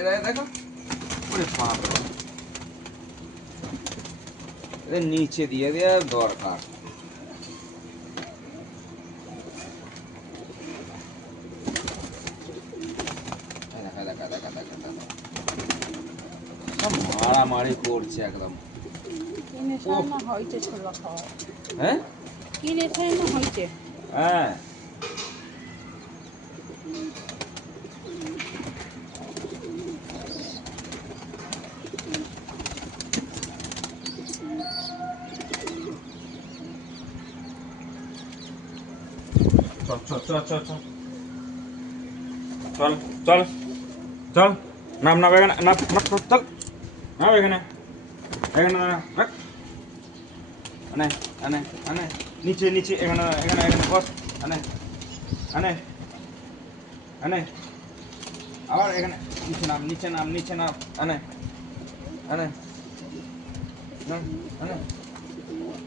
দেখো ওরে বাপ রে, এদের নিচে দিয়ে দেওয়া দরকার। মারামারি করছে একদম। হ্যাঁ হ্যাঁ চল চল চল চল চল চল চল চল নাম নাম এখানে নাম চল নাম এখানে এখানে আনে আনে আনে নিচে নিচে এখানে এখানে এখানে বস আনে আনে আনে আবার এখানে নিচে নাম নিচে নাম নিচে নাম আনে আনে আনে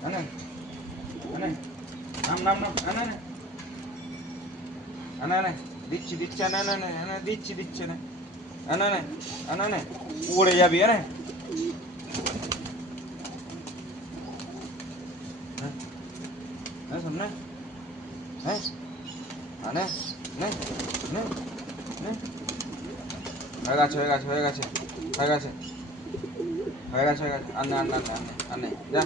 আনে আনে নাম নাম নাম আনে আনে আনে আনে দিচ্ছি দিচ্ছি আনে আনে আনে আনে দিচ্ছি দিচ্ছি আনে আনে আনে আনে আনে উড়ে যাবি আনে সামনে হ্যাঁ আনে নে নে নে হয়ে গেছে হয়ে গেছে হয়ে গেছে হয়ে গেছে হয়ে গেছে হয়ে গেছে আনে আনে আনে আনে আনে যা